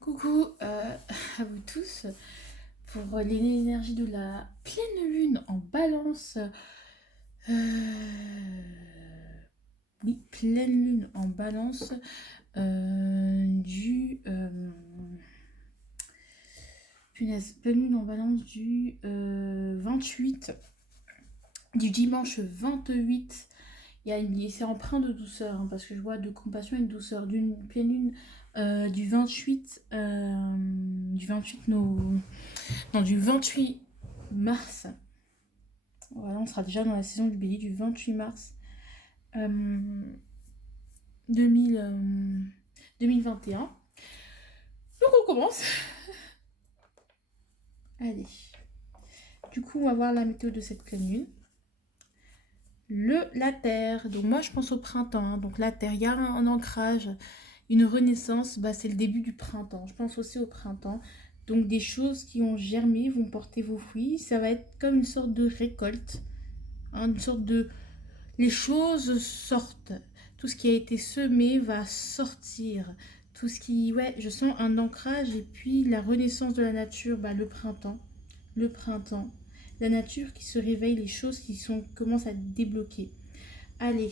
Coucou à vous tous pour l'énergie de la pleine lune en balance. Oui, pleine lune en balance du... punaise, pleine lune en balance du 28, du dimanche 28. C'est empreint de douceur, hein, parce que je vois de compassion et de douceur. D'une pleine lune du 28, non, du 28 mars. Voilà, on sera déjà dans la saison du bélier du 28 mars 2000, 2021. Donc on commence. Allez. Du coup, on va voir la météo de cette pleine lune. La Terre. Donc moi, je pense au printemps. Hein. Donc la Terre, il y a un ancrage, une renaissance. Bah, c'est le début du printemps. Je pense aussi au printemps. Donc des choses qui ont germé vont porter vos fruits. Ça va être comme une sorte de récolte. Hein, une sorte de... Les choses sortent. Tout ce qui a été semé va sortir. Tout ce qui... Ouais, je sens un ancrage et puis la renaissance de la nature, bah, le printemps. Le printemps. La nature qui se réveille, les choses qui commencent à débloquer. Allez,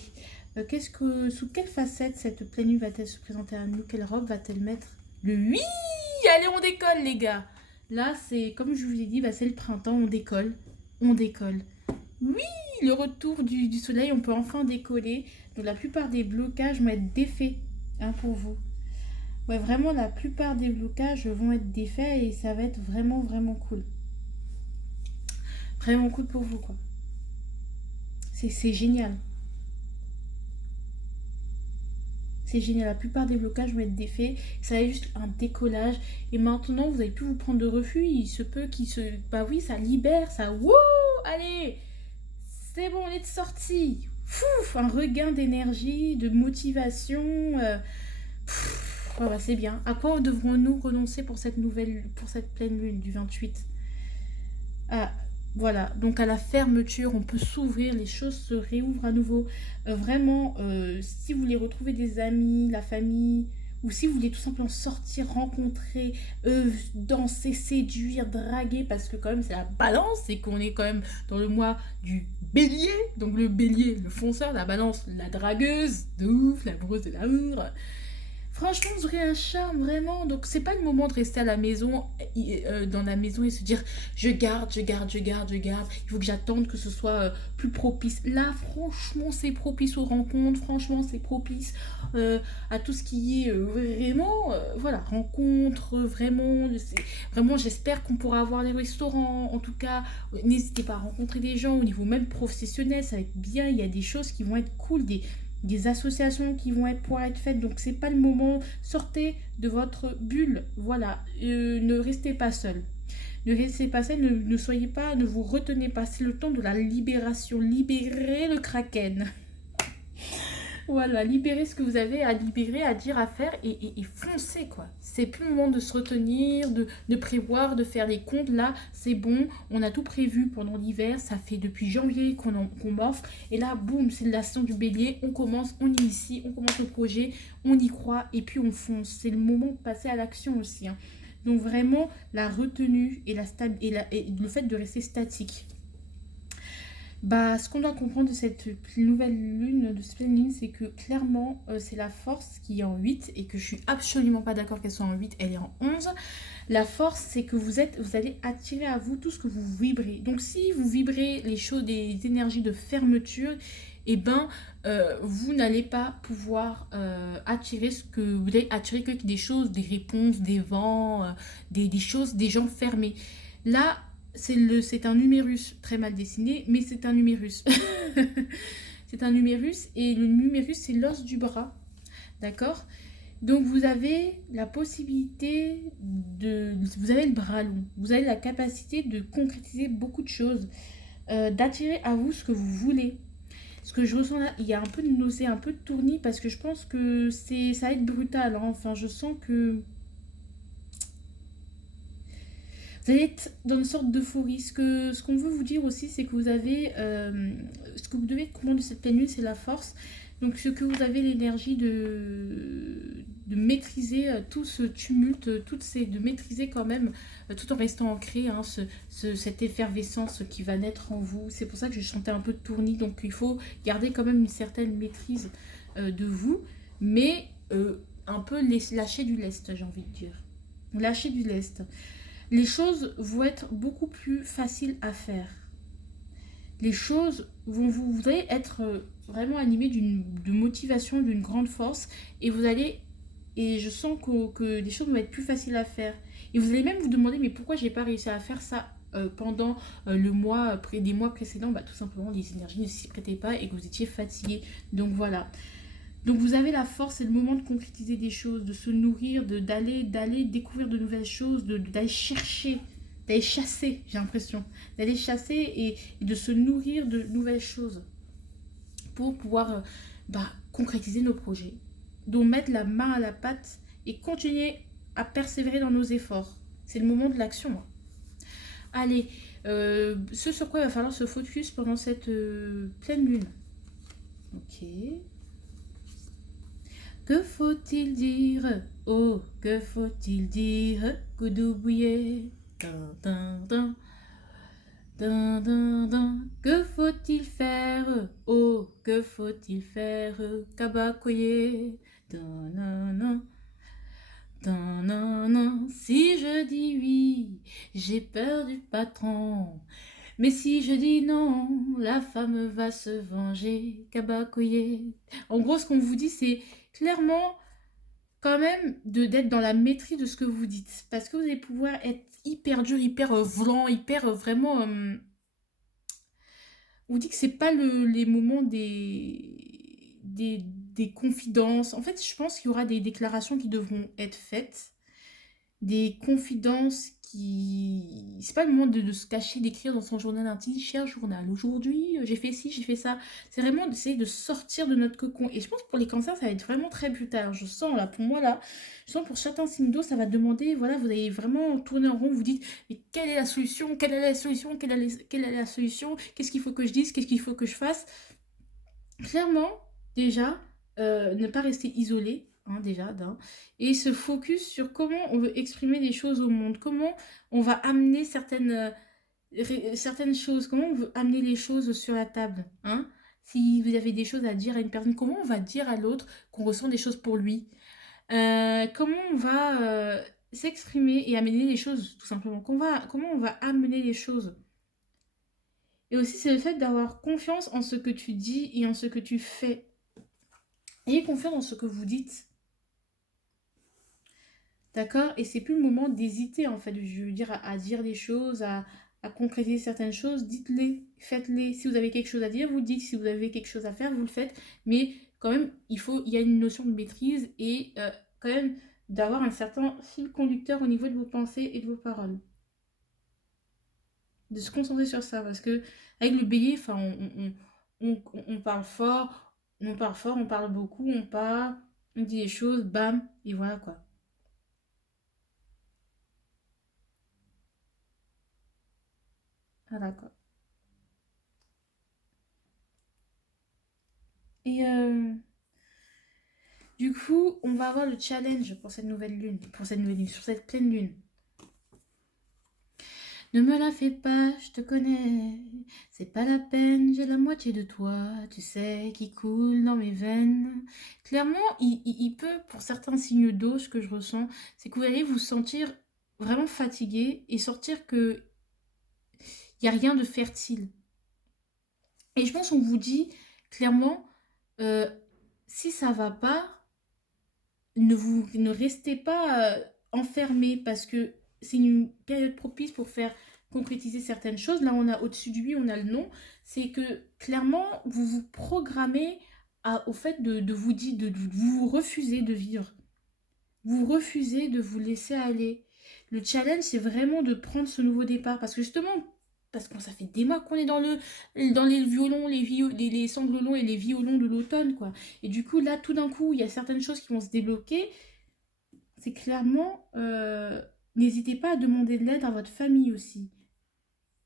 sous quelle facette cette pleine lune va-t-elle se présenter à nous? Quelle robe va-t-elle mettre? Le oui. Allez, on décolle, les gars. Là, c'est, comme je vous l'ai dit, bah, c'est le printemps, on décolle. On décolle. Oui, le retour du soleil, on peut enfin décoller. Donc la plupart des blocages vont être défaits, hein, pour vous. Ouais, vraiment, la plupart des blocages vont être défaits et ça va être vraiment, vraiment cool. Vraiment cool pour vous, quoi. C'est génial. C'est génial, la plupart des blocages vont être défaits. Ça va être juste un décollage. Et maintenant, vous avez pu vous prendre de refus. Il se peut qu'il se... Bah oui, ça libère, ça... Wouh. Allez, c'est bon, on est de sortie. Fouf, un regain d'énergie, de motivation. Ouais, c'est bien. À quoi devrons-nous renoncer pour cette pleine lune du 28? Ah, voilà. Donc à la fermeture, on peut s'ouvrir, les choses se réouvrent à nouveau. Vraiment, si vous voulez retrouver des amis, la famille, ou si vous voulez tout simplement sortir, rencontrer, danser, séduire, draguer, parce que quand même c'est la balance, et qu'on est quand même dans le mois du bélier. Donc le bélier, le fonceur, la balance, la dragueuse, de ouf, l'amoureuse de l'amour. Franchement, vous aurez un charme vraiment. Donc, c'est pas le moment de rester à la maison, dans la maison et se dire je garde, je garde, je garde, je garde. Il faut que j'attende que ce soit plus propice. Là, franchement, c'est propice aux rencontres. Franchement, c'est propice à tout ce qui est vraiment, voilà, rencontres. Vraiment, j'espère qu'on pourra avoir des restaurants. En tout cas, n'hésitez pas à rencontrer des gens au niveau même professionnel. Ça va être bien. Il y a des choses qui vont être cool, des associations qui vont pouvoir être faites. Donc c'est pas le moment. Sortez de votre bulle. Voilà. Ne restez pas seul. Ne restez pas seul. Ne soyez pas. Ne vous retenez pas. C'est le temps de la libération. Libérez le kraken. Voilà, libérez ce que vous avez à libérer, à dire, à faire et foncez quoi. C'est plus le moment de se retenir, de prévoir, de faire les comptes. Là, c'est bon, on a tout prévu pendant l'hiver. Ça fait depuis janvier qu'on m'offre. Et là, boum, c'est la saison du bélier. On commence, on initie, on commence le projet, on y croit et puis on fonce. C'est le moment de passer à l'action aussi. Hein. Donc vraiment, la retenue et le fait de rester statique. Bah, ce qu'on doit comprendre de cette nouvelle lune, de cette pleine lune, c'est que clairement, c'est la force qui est en 8 et que je suis absolument pas d'accord qu'elle soit en 8, elle est en 11. La force, c'est que vous allez attirer à vous tout ce que vous vibrez. Donc, si vous vibrez les choses, des énergies de fermeture, eh ben, vous n'allez pas pouvoir attirer ce que vous allez attirer que des choses, des réponses, des vents, des choses, des gens fermés. Là, c'est un numérus très mal dessiné, mais c'est un numérus. C'est un numérus et le numérus, c'est l'os du bras. D'accord? Donc vous avez la possibilité de... Vous avez le bras long. Vous avez la capacité de concrétiser beaucoup de choses. D'attirer à vous ce que vous voulez. Ce que je ressens là, il y a un peu de nausée, un peu de tournis, parce que je pense que ça va être brutal. Hein. Enfin, je sens que vous allez être dans une sorte d'euphorie. Ce qu'on veut vous dire aussi, c'est que ce que vous devez comprendre de cette pleine lune, c'est la force. Donc, ce que vous avez l'énergie de maîtriser tout ce tumulte, de maîtriser quand même, tout en restant ancré, hein, cette effervescence qui va naître en vous. C'est pour ça que je chantais un peu de tournis. Donc, il faut garder quand même une certaine maîtrise de vous, mais un peu lâcher du lest, j'ai envie de dire. Lâcher du lest. Les choses vont être beaucoup plus faciles à faire. Les choses vont vous voudrez être vraiment animé de motivation, d'une grande force, et vous allez, et je sens que les choses vont être plus faciles à faire. Et vous allez même vous demander, mais pourquoi j'ai pas réussi à faire ça pendant le mois, des mois précédents. Bah, tout simplement, les énergies ne s'y prêtaient pas et que vous étiez fatigué. Donc voilà. Donc vous avez la force, c'est le moment de concrétiser des choses, de se nourrir, d'aller découvrir de nouvelles choses, d'aller chercher, d'aller chasser, j'ai l'impression, d'aller chasser et de se nourrir de nouvelles choses pour pouvoir concrétiser nos projets. Donc mettre la main à la pâte et continuer à persévérer dans nos efforts. C'est le moment de l'action. Allez, ce sur quoi il va falloir se focus pendant cette pleine lune. Ok. Que faut-il dire? Oh, que faut-il dire? Goudou-bouillet. Dun, dun, dun. Dun, dun, dun. Que faut-il faire? Oh, que faut-il faire? Kabakoye. Dun, dun, dun. Dun, dun, dun. Si je dis oui, j'ai peur du patron. Mais si je dis non, la femme va se venger. Kabakoye. En gros, ce qu'on vous dit, c'est clairement quand même d'être dans la maîtrise de ce que vous dites. Parce que vous allez pouvoir être hyper dur, hyper volant, hyper vraiment... on vous dit que c'est pas les moments des confidences. En fait, je pense qu'il y aura des déclarations qui devront être faites, des confidences qui... C'est pas le moment de se cacher, d'écrire dans son journal intime, cher journal, aujourd'hui j'ai fait ci, j'ai fait ça. C'est vraiment d'essayer de sortir de notre cocon. Et je pense que pour les cancers, ça va être vraiment très plus tard. Je sens là, pour moi là, je sens pour certains signes d'eau, ça va demander, voilà, vous allez vraiment tourner en rond, vous dites, mais quelle est la solution? Quelle est la solution? Quelle est la solution? Qu'est-ce qu'il faut que je dise? Qu'est-ce qu'il faut que je fasse? Clairement, déjà, ne pas rester isolé, hein, déjà, d'un, et se focus sur comment on veut exprimer les choses au monde, comment on va amener certaines choses, comment on veut amener les choses sur la table, hein. Si vous avez des choses à dire à une personne, comment on va dire à l'autre qu'on ressent des choses pour lui? Comment on va s'exprimer et amener les choses, tout simplement. Comment on va amener les choses? Et aussi, c'est le fait d'avoir confiance en ce que tu dis et en ce que tu fais. Ayez confiance en ce que vous dites. D'accord? Et c'est plus le moment d'hésiter, en fait. Je veux dire, à dire des choses, à concrétiser certaines choses. Dites-les, faites-les. Si vous avez quelque chose à dire, vous le dites. Si vous avez quelque chose à faire, vous le faites. Mais quand même, il y a une notion de maîtrise et quand même d'avoir un certain fil conducteur au niveau de vos pensées et de vos paroles. De se concentrer sur ça. Parce que avec le bélier, enfin, on parle fort, on parle beaucoup, on dit des choses, bam, et voilà quoi. Voilà quoi. Et du coup, on va avoir le challenge pour cette nouvelle lune, sur cette pleine lune. Ne me la fais pas, je te connais. C'est pas la peine, j'ai la moitié de toi, tu sais, qui coule dans mes veines. Clairement, il peut, pour certains signes d'eau, ce que je ressens, c'est que vous allez vous sentir vraiment fatigué et sortir que il n'y a rien de fertile. Et je pense qu'on vous dit clairement, euh, si ça va pas, ne restez pas enfermé parce que c'est une période propice pour faire concrétiser certaines choses. Là, on a au-dessus de lui, on a le nom. C'est que clairement, vous vous programmez au fait de vous dire, de vous refuser de vivre. Vous refusez de vous laisser aller. Le challenge, c'est vraiment de prendre ce nouveau départ. Parce que justement, parce que ça fait des mois qu'on est dans les violons, les sanglots et les violons de l'automne, quoi. Et du coup, là, tout d'un coup, il y a certaines choses qui vont se débloquer. C'est clairement, n'hésitez pas à demander de l'aide à votre famille aussi.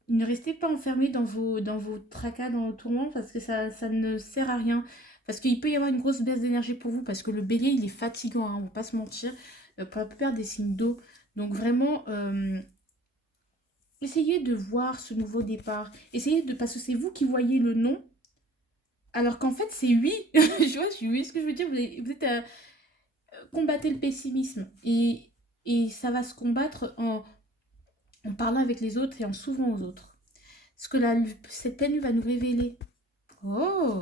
Ne restez pas enfermé dans vos tracas, dans vos tourments, parce que ça ne sert à rien. Parce qu'il peut y avoir une grosse baisse d'énergie pour vous, parce que le bélier, il est fatigant, hein, on ne va pas se mentir, pour la plupart des signes d'eau. Donc vraiment, essayez de voir ce nouveau départ. Essayez de, parce que c'est vous qui voyez le non, alors qu'en fait, c'est oui. Tu vois, oui, ce que je veux dire, vous êtes à combattre le pessimisme. Et ça va se combattre en parlant avec les autres et en s'ouvrant aux autres. Ce que cette pleine lune va nous révéler. Oh!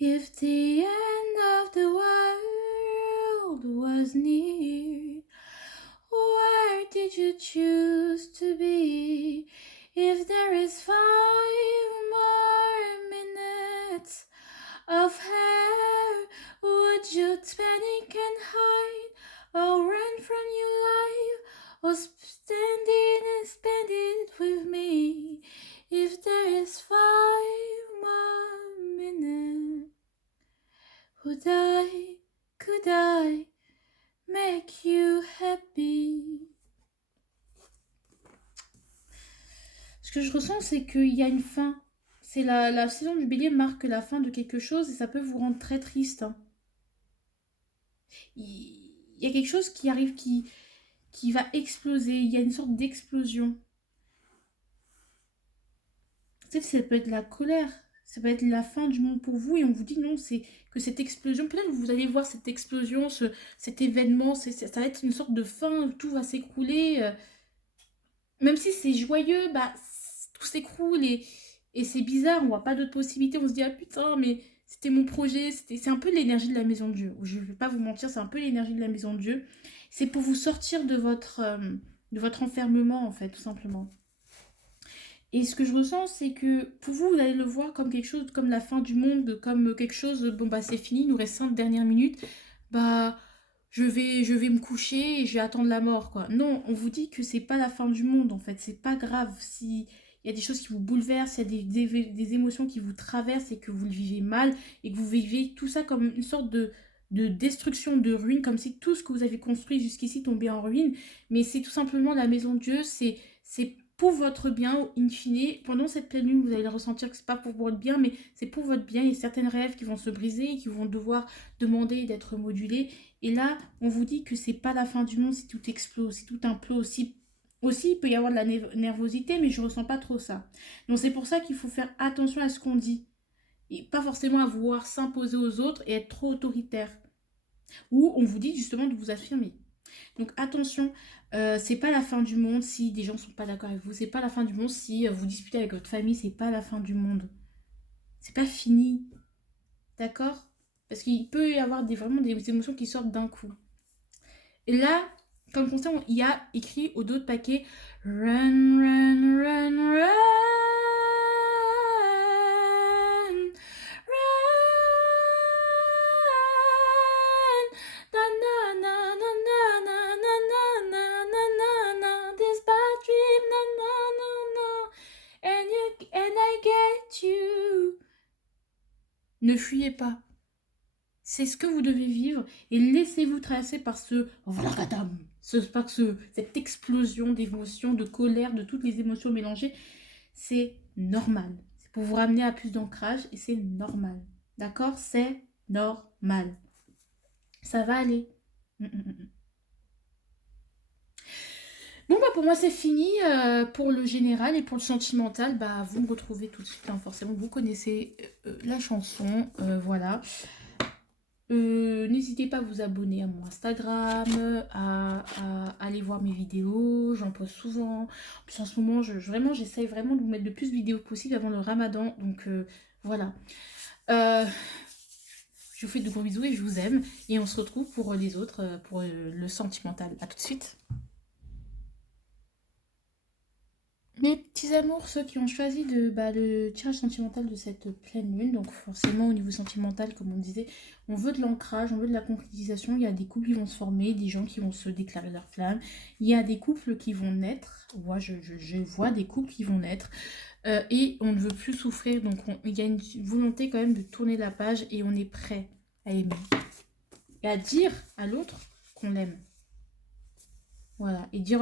If the end of the world was near, where did you choose to be? If there is 5 more minutes of hair, would you panic and hide, or run from your life, or stand in and spend it with me? If there is 5 more minutes, could I make you happy? Ce que je ressens, c'est qu'il y a une fin. C'est la saison du bélier marque la fin de quelque chose et ça peut vous rendre très triste. Hein. Il y a quelque chose qui arrive qui va exploser. Il y a une sorte d'explosion. Peut-être ça peut être la colère. Ça peut être la fin du monde pour vous et on vous dit non, c'est que cette explosion, peut-être vous allez voir cette explosion, cet événement, ça va être une sorte de fin où tout va s'écrouler. Même si c'est joyeux, bah tout s'écroule et c'est bizarre, on voit pas d'autres possibilités, on se dit ah putain mais c'était mon projet, c'est un peu l'énergie de la maison de Dieu. Je vais pas vous mentir, c'est un peu l'énergie de la maison de Dieu. C'est pour vous sortir de votre enfermement en fait, tout simplement. Et ce que je ressens, c'est que pour vous, vous allez le voir comme quelque chose, comme la fin du monde, comme quelque chose, bon bah c'est fini, il nous reste 5 dernières minutes, bah je vais me coucher et je vais attendre la mort, quoi. Non, on vous dit que c'est pas la fin du monde, en fait, c'est pas grave si il y a des choses qui vous bouleversent, il y a des émotions qui vous traversent et que vous le vivez mal et que vous vivez tout ça comme une sorte de destruction, de ruine, comme si tout ce que vous avez construit jusqu'ici tombait en ruine, mais c'est tout simplement la maison de Dieu, c'est pour votre bien, in fine. Pendant cette pleine lune, vous allez ressentir que c'est pas pour votre bien, mais c'est pour votre bien. Il y a certains rêves qui vont se briser et qui vont devoir demander d'être modulés. Et là, on vous dit que c'est pas la fin du monde si tout explose, si tout implose. Aussi, il peut y avoir de la nervosité, mais je ressens pas trop ça. Donc c'est pour ça qu'il faut faire attention à ce qu'on dit. Et pas forcément à vouloir s'imposer aux autres et être trop autoritaire. Ou on vous dit justement de vous affirmer. Donc attention, c'est pas la fin du monde si des gens sont pas d'accord avec vous. C'est pas la fin du monde si vous disputez avec votre famille. C'est pas la fin du monde. C'est pas fini. D'accord? Parce qu'il peut y avoir vraiment des émotions qui sortent d'un coup. Et là, comme conseil, il y a écrit au dos de paquet Run, run, run, run. Ne fuyez pas. C'est ce que vous devez vivre et laissez-vous traverser par cette explosion d'émotions, de colère, de toutes les émotions mélangées. C'est normal. C'est pour vous ramener à plus d'ancrage et c'est normal. D'accord? C'est normal. Ça va aller. Bon bah pour moi c'est fini pour le général et pour le sentimental bah vous me retrouvez tout de suite hein, forcément vous connaissez la chanson voilà n'hésitez pas à vous abonner à mon Instagram à aller voir mes vidéos j'en poste souvent en plus en ce moment j'essaye vraiment de vous mettre le plus de vidéos possible avant le ramadan donc voilà je vous fais de gros bisous et je vous aime et on se retrouve pour les autres pour le sentimental. À tout de suite. Mes petits amours, ceux qui ont choisi le tirage sentimental de cette pleine lune, donc forcément au niveau sentimental, comme on disait, on veut de l'ancrage, on veut de la concrétisation, il y a des couples qui vont se former, des gens qui vont se déclarer leur flamme, il y a des couples qui vont naître, moi je vois des couples qui vont naître, et on ne veut plus souffrir, donc il y a une volonté quand même de tourner la page et on est prêt à aimer. Et à dire à l'autre qu'on l'aime. Voilà, et dire,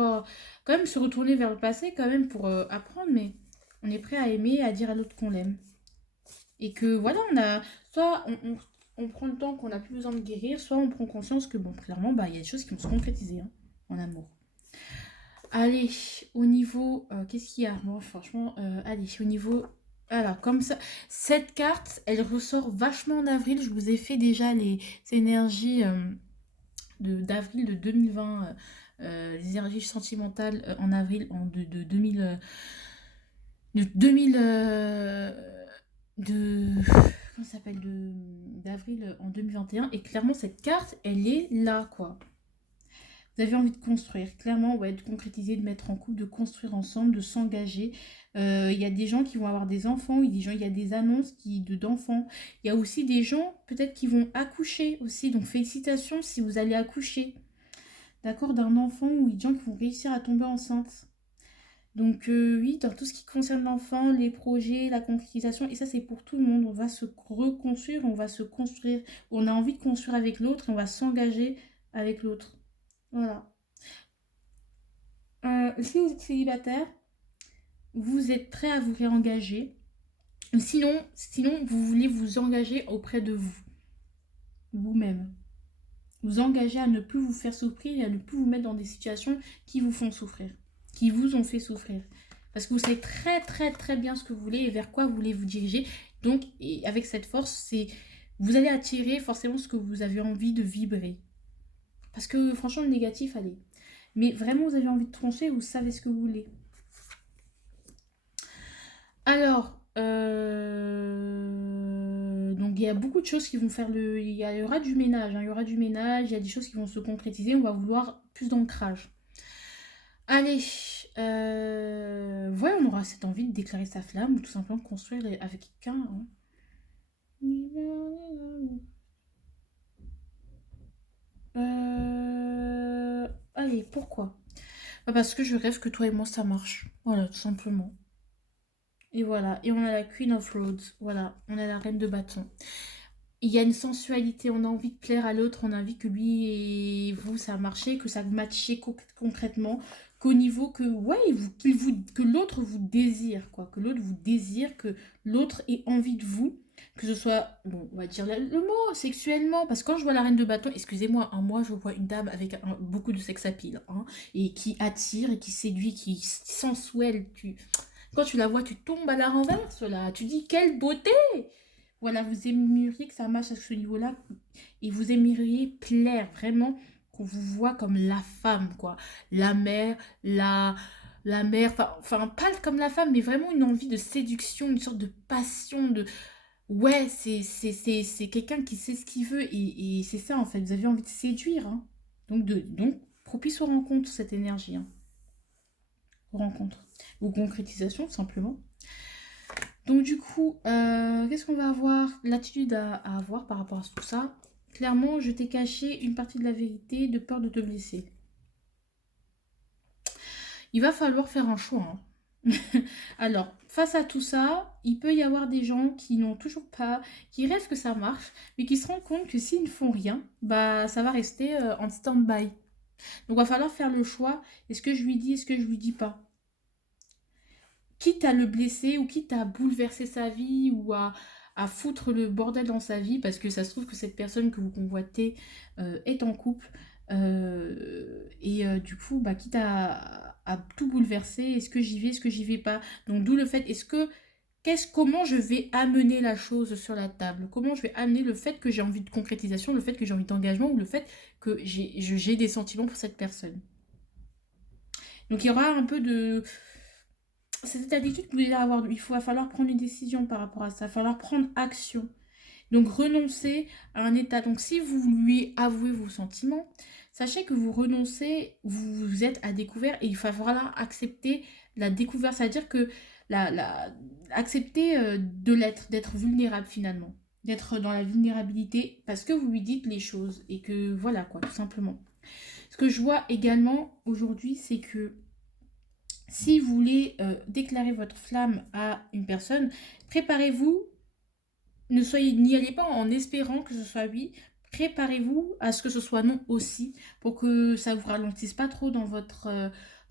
quand même se retourner vers le passé quand même pour apprendre, mais On est prêt à aimer et à dire à l'autre qu'on l'aime. Et que voilà, soit on prend le temps qu'on n'a plus besoin de guérir, soit on prend conscience que, bon, clairement, bah, il y a des choses qui vont se concrétiser hein, en amour. Allez, au niveau... qu'est-ce qu'il y a? Bon, franchement, allez, au niveau... Alors, comme ça, cette carte, elle ressort vachement en avril. Je vous ai fait déjà les énergies d'avril de 2020, les énergies sentimentales en avril de 2000... de 2000... de... Comment ça s'appelle d'avril en 2021. Et clairement, cette carte, elle est là, quoi. Vous avez envie de construire, clairement, ouais, de concrétiser, de mettre en couple, de construire ensemble, de s'engager. Il y a des gens qui vont avoir des enfants, il y a des annonces d'enfants. Il y a aussi des gens, peut-être, qui vont accoucher aussi. Donc, félicitations si vous allez accoucher, d'accord, d'un enfant ou des gens qui vont réussir à tomber enceinte. Donc, oui, dans tout ce qui concerne l'enfant, les projets, la concrétisation, et ça, c'est pour tout le monde. On va se reconstruire, on va se construire. On a envie de construire avec l'autre et on va s'engager avec l'autre. Voilà. Si vous êtes célibataire, vous êtes prêt à vous réengager. Sinon, vous voulez vous engager auprès de vous, vous-même. Vous engager à ne plus vous faire souffrir et à ne plus vous mettre dans des situations qui vous font souffrir, qui vous ont fait souffrir. Parce que vous savez très très très bien ce que vous voulez et vers quoi vous voulez vous diriger. Donc, et avec cette force, vous allez attirer forcément ce que vous avez envie de vibrer. Parce que franchement, le négatif, allez. Mais vraiment, vous avez envie de trancher, vous savez ce que vous voulez. Alors, donc il y a beaucoup de choses qui vont faire il y aura du ménage, hein, il y aura du ménage, il y a des choses qui vont se concrétiser, on va vouloir plus d'ancrage. Allez, voilà, on aura cette envie de déclarer sa flamme ou tout simplement de construire avec quelqu'un. Hein. Allez, pourquoi? Parce que je rêve que toi et moi ça marche. Voilà, tout simplement. Et voilà, et on a la Queen of Roads, voilà, on a la reine de bâton. Il y a une sensualité, on a envie de plaire à l'autre, on a envie que lui et vous ça a marché, que ça matché concrètement, qu'au niveau que, ouais, que l'autre vous désire, quoi, que l'autre vous désire, que l'autre ait envie de vous, que ce soit, bon, on va dire le mot, sexuellement, parce que quand je vois la reine de bâton, excusez-moi, hein, moi je vois une dame avec beaucoup de sex appeal, hein, et qui attire, et qui séduit, qui sensuelle, quand tu la vois, tu tombes à la renverse, là. Tu dis, quelle beauté! Voilà, vous aimeriez que ça marche à ce niveau-là. Et vous aimeriez plaire, vraiment, qu'on vous voit comme la femme, quoi. La mère, la mère, enfin, pas comme la femme, mais vraiment une envie de séduction, une sorte de passion, de... Ouais, c'est quelqu'un qui sait ce qu'il veut. Et c'est ça, en fait, vous avez envie de séduire. Hein. Donc, propice aux rencontres, cette énergie. Hein. Aux rencontres. Ou concrétisation, tout simplement. Donc du coup, qu'est-ce qu'on va avoir? L'attitude à avoir par rapport à tout ça. Clairement, je t'ai caché une partie de la vérité de peur de te blesser. Il va falloir faire un choix. Hein. Alors, face à tout ça, il peut y avoir des gens qui n'ont toujours pas, qui rêvent que ça marche, mais qui se rendent compte que s'ils ne font rien, bah ça va rester en stand-by. Donc, il va falloir faire le choix. Est-ce que je lui dis, est-ce que je lui dis pas? Quitte à le blesser ou quitte à bouleverser sa vie ou à foutre le bordel dans sa vie parce que ça se trouve que cette personne que vous convoitez est en couple du coup bah, quitte à tout bouleverser, est-ce que j'y vais, est-ce que j'y vais pas, donc d'où le fait comment je vais amener la chose sur la table, comment je vais amener le fait que j'ai envie de concrétisation, le fait que j'ai envie d'engagement ou le fait que j'ai des sentiments pour cette personne. Donc il y aura un peu de cette attitude que vous devez avoir. Va falloir prendre une décision par rapport à ça. Il va falloir prendre action. Donc, renoncer à un état. Donc, si vous lui avouez vos sentiments, sachez que vous renoncez, vous êtes à découvert et il va falloir accepter la découverte. C'est-à-dire que accepter de d'être vulnérable finalement. D'être dans la vulnérabilité parce que vous lui dites les choses. Et que voilà, quoi, tout simplement. Ce que je vois également aujourd'hui, c'est que si vous voulez déclarer votre flamme à une personne, préparez-vous, n'y allez pas en espérant que ce soit oui, préparez-vous à ce que ce soit non aussi, pour que ça ne vous ralentisse pas trop dans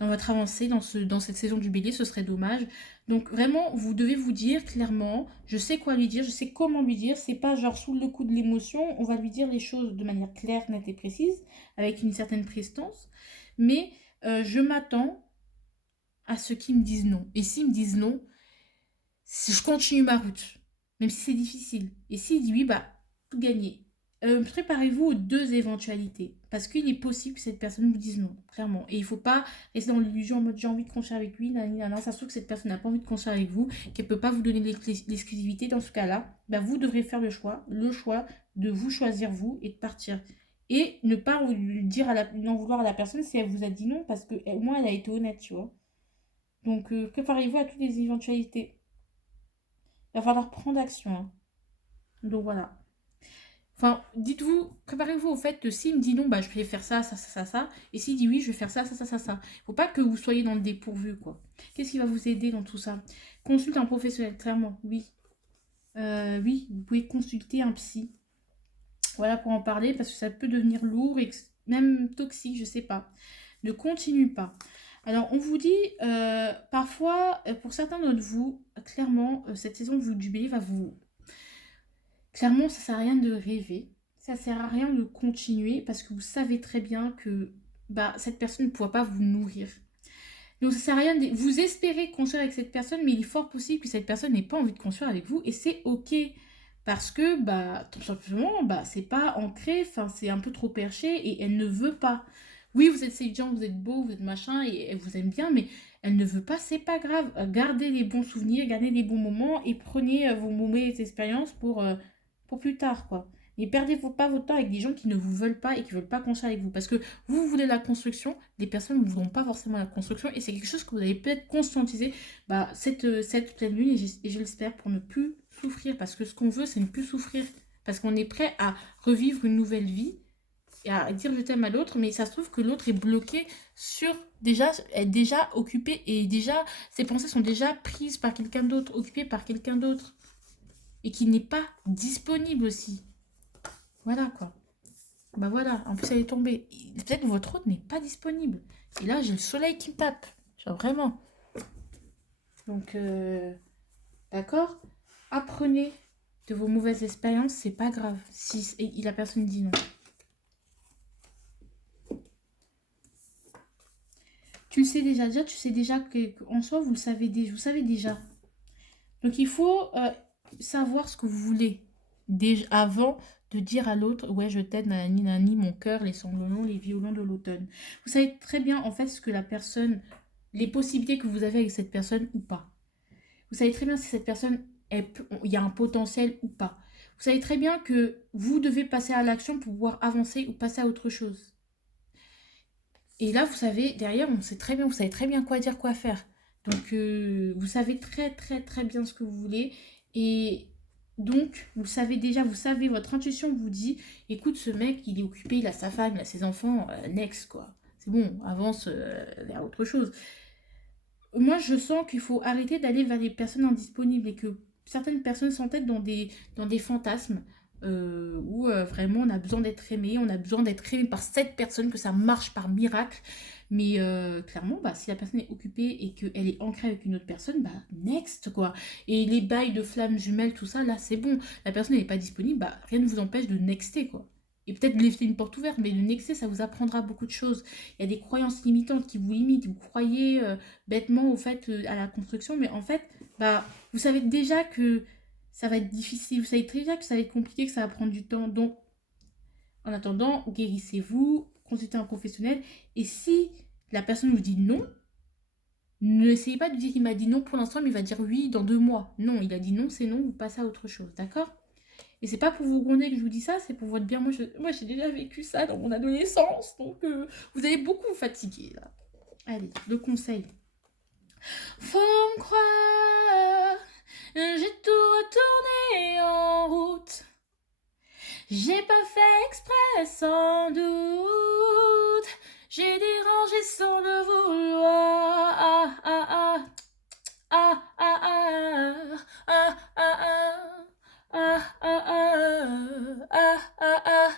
dans votre avancée, dans cette saison du bélier, ce serait dommage. Donc vraiment, vous devez vous dire clairement, je sais quoi lui dire, je sais comment lui dire, c'est pas genre sous le coup de l'émotion, on va lui dire les choses de manière claire, nette et précise, avec une certaine prestance, mais je m'attends à ce qu'ils me disent non. Et s'ils me disent non, si je continue ma route, même si c'est difficile. Et s'il dit oui, bah, tout gagné. Préparez-vous aux deux éventualités. Parce qu'il est possible que cette personne vous dise non, clairement. Et il ne faut pas rester dans l'illusion en mode j'ai envie de construire avec lui, ça se trouve que cette personne n'a pas envie de construire avec vous, qu'elle ne peut pas vous donner l'exclusivité. Dans ce cas-là, bah, vous devrez faire le choix de vous choisir vous et de partir. Et ne pas dire n'en vouloir à la personne si elle vous a dit non, parce qu'au moins elle a été honnête, tu vois. Donc préparez-vous à toutes les éventualités. Il va falloir prendre action, hein. Donc voilà. Enfin, dites-vous, préparez-vous au fait que s'il me dit non, bah je vais faire ça, ça, ça, ça, ça. Et s'il dit oui, je vais faire ça, ça, ça, ça, ça. Faut pas que vous soyez dans le dépourvu, quoi. Qu'est-ce qui va vous aider dans tout ça? Consulte un professionnel, clairement, oui. Oui, vous pouvez consulter un psy. Voilà pour en parler, parce que ça peut devenir lourd et même toxique, je sais pas. Ne continue pas. Alors, on vous dit, parfois, pour certains d'entre vous, clairement, cette saison du bélier va vous... Clairement, ça sert à rien de rêver. Ça sert à rien de continuer parce que vous savez très bien que bah, cette personne ne pourra pas vous nourrir. Donc, ça sert à rien de... Vous espérez construire avec cette personne, mais il est fort possible que cette personne n'ait pas envie de construire avec vous et c'est OK. Parce que, bah, tout simplement, bah, c'est pas ancré, enfin, c'est un peu trop perché et elle ne veut pas. Oui, vous êtes séduisant, vous êtes beau, vous êtes machin et elle vous aime bien, mais elle ne veut pas, c'est pas grave. Gardez les bons souvenirs, gardez les bons moments et prenez vos mauvaises expériences pour plus tard, quoi. Et perdez pas votre temps avec des gens qui ne vous veulent pas et qui ne veulent pas construire avec vous. Parce que vous voulez la construction, les personnes ne voudront pas forcément la construction et c'est quelque chose que vous avez peut-être conscientisé bah, cette pleine lune et je l'espère pour ne plus souffrir. Parce que ce qu'on veut, c'est ne plus souffrir. Parce qu'on est prêt à revivre une nouvelle vie et à dire je t'aime à l'autre, mais ça se trouve que l'autre est bloqué sur est déjà occupé et déjà ses pensées sont déjà prises par quelqu'un d'autre, occupées par quelqu'un d'autre et qui n'est pas disponible aussi. Voilà quoi. Bah voilà, en plus elle est tombée. Peut-être que votre autre n'est pas disponible. Et là j'ai le soleil qui me tape. Genre vraiment. Donc d'accord. Apprenez de vos mauvaises expériences, c'est pas grave. Si la personne dit non. Tu le sais déjà, tu sais déjà qu'en soi, vous le savez déjà, vous savez déjà. Donc il faut savoir ce que vous voulez déjà avant de dire à l'autre, ouais, je t'aide, nanani, nanani, mon cœur, les sanglots, les violons de l'automne. Vous savez très bien en fait ce que la personne, les possibilités que vous avez avec cette personne ou pas. Vous savez très bien si cette personne, il y a un potentiel ou pas. Vous savez très bien que vous devez passer à l'action pour pouvoir avancer ou passer à autre chose. Et là, vous savez, derrière, vous savez très bien quoi dire, quoi faire. Donc, vous savez très, très, très bien ce que vous voulez. Et donc, vous savez déjà, votre intuition vous dit, écoute, ce mec, il est occupé, il a sa femme, il a ses enfants, next, quoi. C'est bon, avance vers autre chose. Moi, je sens qu'il faut arrêter d'aller vers les personnes indisponibles et que certaines personnes s'entêtent dans des fantasmes où vraiment on a besoin d'être aimé, on a besoin d'être aimé par cette personne, que ça marche par miracle. Mais clairement, bah, si la personne est occupée et qu'elle est ancrée avec une autre personne, bah next quoi. Et les bails de flammes jumelles, tout ça, là c'est bon. La personne n'est pas disponible, bah rien ne vous empêche de nexter quoi. Et peut-être de laisser une porte ouverte, mais de nexter, ça vous apprendra beaucoup de choses. Il y a des croyances limitantes qui vous limitent, vous croyez bêtement au fait à la construction, mais en fait, bah, vous savez déjà que ça va être difficile, vous savez déjà que ça va être compliqué, que ça va prendre du temps. Donc, en attendant, guérissez-vous, consultez un professionnel. Et si la personne vous dit non, n'essayez pas de dire il m'a dit non pour l'instant, mais il va dire oui dans 2 mois. Non, il a dit non, c'est non, vous passez à autre chose, d'accord? Et c'est pas pour vous gronder que je vous dis ça, c'est pour votre bien. Moi, j'ai déjà vécu ça dans mon adolescence, donc vous allez beaucoup vous fatiguer là. Allez, le conseil. Faut me croire, j'ai tout retourné en route. J'ai pas fait exprès sans doute. J'ai dérangé sans le vouloir. Ah ah ah ah ah ah ah ah ah ah ah ah ah ah.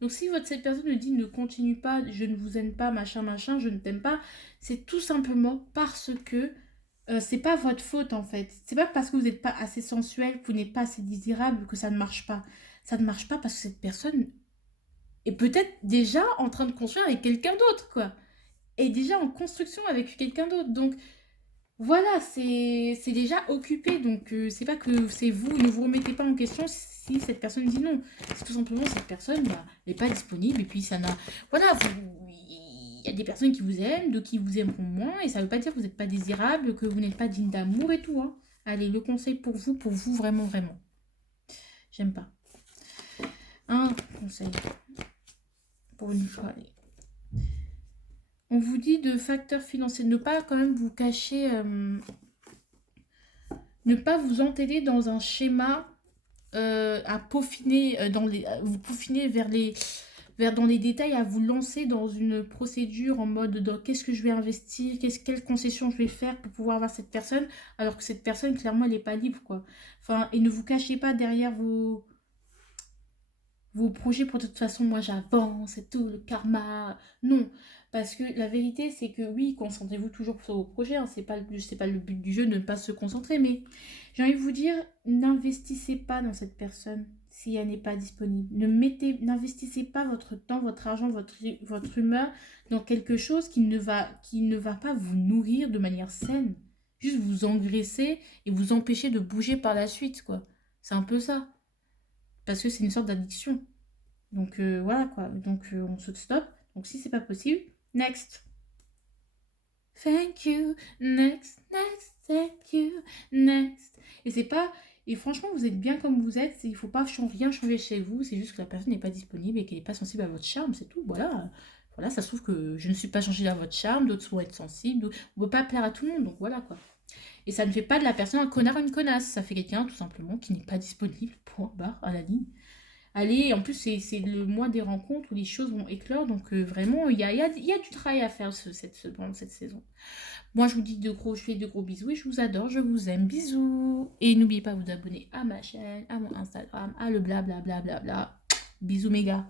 Donc Donc si cette personne me dit ne continue pas, je ne vous aime pas, machin, machin, je ne t'aime pas, c'est tout simplement parce que c'est pas votre faute en fait. C'est pas parce que vous n'êtes pas assez sensuel, que vous n'êtes pas assez désirable que ça ne marche pas. Ça ne marche pas parce que cette personne est peut-être déjà en train de construire avec quelqu'un d'autre, quoi. Est déjà en construction avec quelqu'un d'autre. Donc voilà, c'est déjà occupé. Donc c'est pas que c'est vous, ne vous remettez pas en question si cette personne dit non. C'est tout simplement cette personne bah, n'est pas disponible et puis ça n'a. Voilà, il y a des personnes qui vous aiment, d'autres qui vous aimeront moins et ça veut pas dire que vous n'êtes pas désirable, que vous n'êtes pas digne d'amour et tout. Hein. Allez, le conseil pour vous vraiment, vraiment. J'aime pas. Un conseil pour une fois. Allez. On vous dit de facteurs financiers, ne pas quand même vous cacher, ne pas vous entêter dans un schéma à peaufiner, vous peaufiner dans les détails, à vous lancer dans une procédure en mode dans qu'est-ce que je vais investir, quelle concession je vais faire pour pouvoir avoir cette personne, alors que cette personne, clairement, elle n'est pas libre, quoi. Enfin, et ne vous cachez pas derrière vos projets pour de toute façon, moi j'avance et tout, le karma. Non, parce que la vérité c'est que oui, concentrez-vous toujours sur vos projets, hein, c'est pas le but du jeu de ne pas se concentrer, mais j'ai envie de vous dire, n'investissez pas dans cette personne si elle n'est pas disponible. N'investissez pas votre temps, votre argent, votre humeur dans quelque chose qui ne va pas vous nourrir de manière saine. Juste vous engraisser et vous empêcher de bouger par la suite, quoi. C'est un peu ça. Parce que c'est une sorte d'addiction. Donc voilà quoi. Donc on se stoppe. Donc si c'est pas possible, next. Thank you, next, next, thank you, next. Et c'est pas. Et franchement, vous êtes bien comme vous êtes. Il faut pas rien changer chez vous. C'est juste que la personne n'est pas disponible et qu'elle n'est pas sensible à votre charme, c'est tout. Voilà. Voilà, ça se trouve que je ne suis pas changée à votre charme, d'autres vont être sensibles. On ne peut pas plaire à tout le monde, donc voilà quoi. Et ça ne fait pas de la personne un connard ou une connasse. Ça fait quelqu'un tout simplement qui n'est pas disponible, point barre, à la ligne. Allez, en plus, c'est le mois des rencontres où les choses vont éclore. Donc, vraiment, il y a du travail à faire pendant cette saison. Moi, je vous dis je fais de gros bisous et je vous adore, je vous aime. Bisous. Et n'oubliez pas de vous abonner à ma chaîne, à mon Instagram, à le blablabla. Bisous méga.